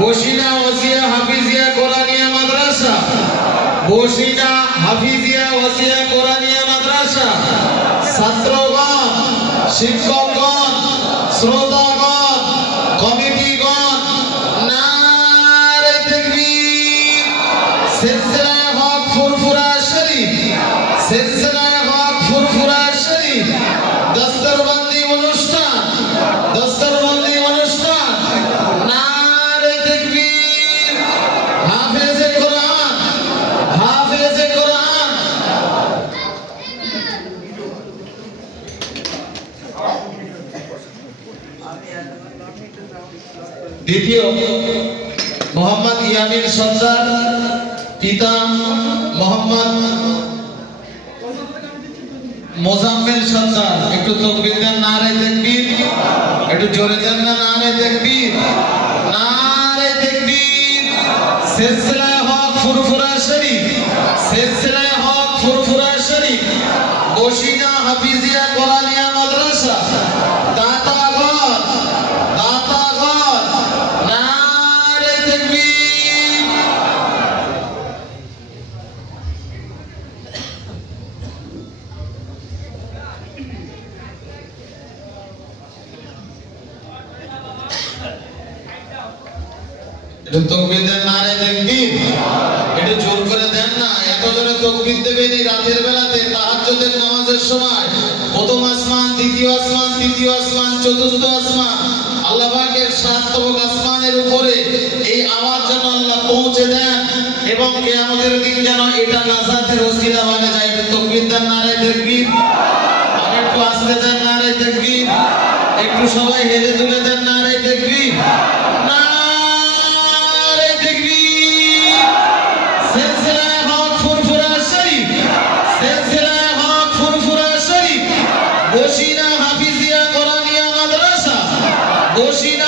বসিনা ওসিয়া হাফিজিয়া কোরআনিয়া মাদ্রাসা, বসিনা হাফিজিয়া ওসিয়া কোরআনিয়া মাদ্রাসা, ছাত্রগণ, শিক্ষকগণ, শ্রোতাগণ, কমিটিগণ, নারে তাকবীর। সিলসিলায়ে হক ফুরফুরা শরীফ, সিলসিলায়ে হক ফুরফুরা শরীফ দস্তরবন্দি অনুষ্ঠান, দস্তরবন্দি অনুষ্ঠান। নারে তাকবীর। হাফেজে কোরআন, হাফেজে কোরআন। দ্বিতীয় মোহাম্মদ ইয়ামিন সর্দার, পিতা মোহাম্মদ মোজাম্মেল সর্দার। একটু তাকবীর দেন, নারে তাকবীর। একটু জোরে দেন না, নারে তাকবীর, নারে তাকবীর। সিলসিলায়ে হক ফুরফুরা শরীফ, সিলসিলায়ে হক ফুরফুরা শরীফ বসিনা হাফিজিয়া কোরআনিয়া মাদ্রাসা, দাতাগণ, দাতাগণ, নারে তাকবীর। তাকবীর দেন, নারে তাকবীর। একটু জোর করে দেন না, এত জোরে তাকবীর দেবেন এই রাতের বেলাতে তাহাজ্জুদের নামাজের সময়। প্রথম আসমান, দ্বিতীয় আসমান, তৃতীয় আসমান, চতুর্থ আসমান, আল্লাহ পাকের সাত তবক আসমানের উপরে এই আওয়াজ যেন আল্লাহ পৌঁছে দেন এবং কিয়ামতের দিন যেন এটা নাজাতের ওসিলা বনে যায়। একটু তাকবীর দেন, নারে তাকবীর। আর একটু আস্তে দেন, নারে তাকবীর। একটু সবাই হেলে দুলে দেন, নারে তাকবীর, নারে তাকবীর। সিলসিলায়ে হক ফুরফুরা শরীফ, সিলসিলায়ে হক ফুরফুরা শরীফ বসিনা